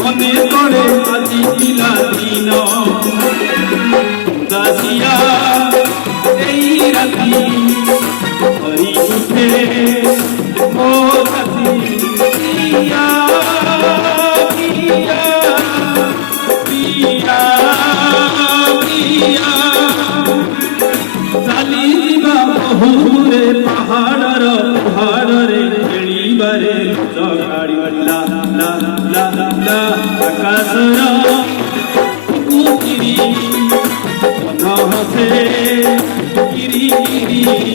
মনে করে আজি পিলা দিন দাসিয়া এই রাতি হরি উঠে ও রাতি পিয়া পিয়া পিয়া পিয়া চালি ଯିବା ବହୁରେ ପାହାଡ଼ରେ ଖେଳିବାରେ ଗାଡ଼ି ଲା ଲା ଲା ଲା ଆକାଶର କିରି ମନ ହସେ କିରି କିରି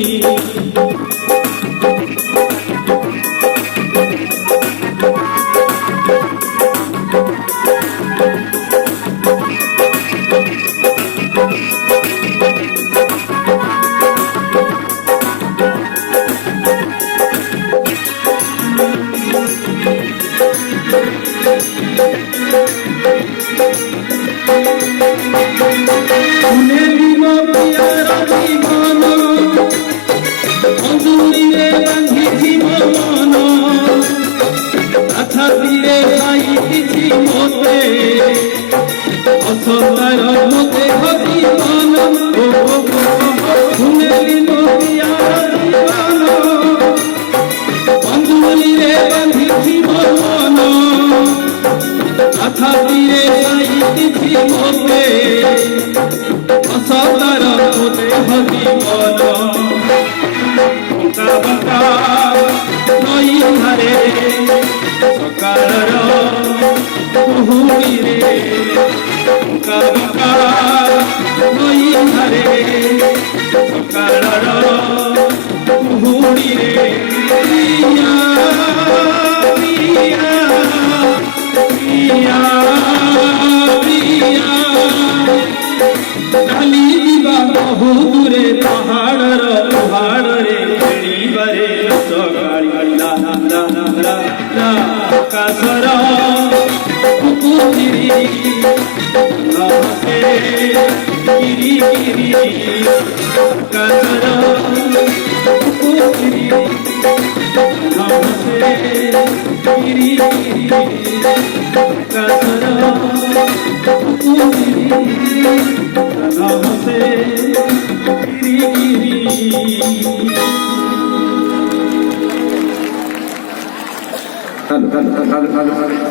ପାହାଡ଼ରେ ଖେଳିବାରେ ଆକାଶର କିରି କିରି ଆକାଶର କିରି କିରି ଆକାଶର Halo.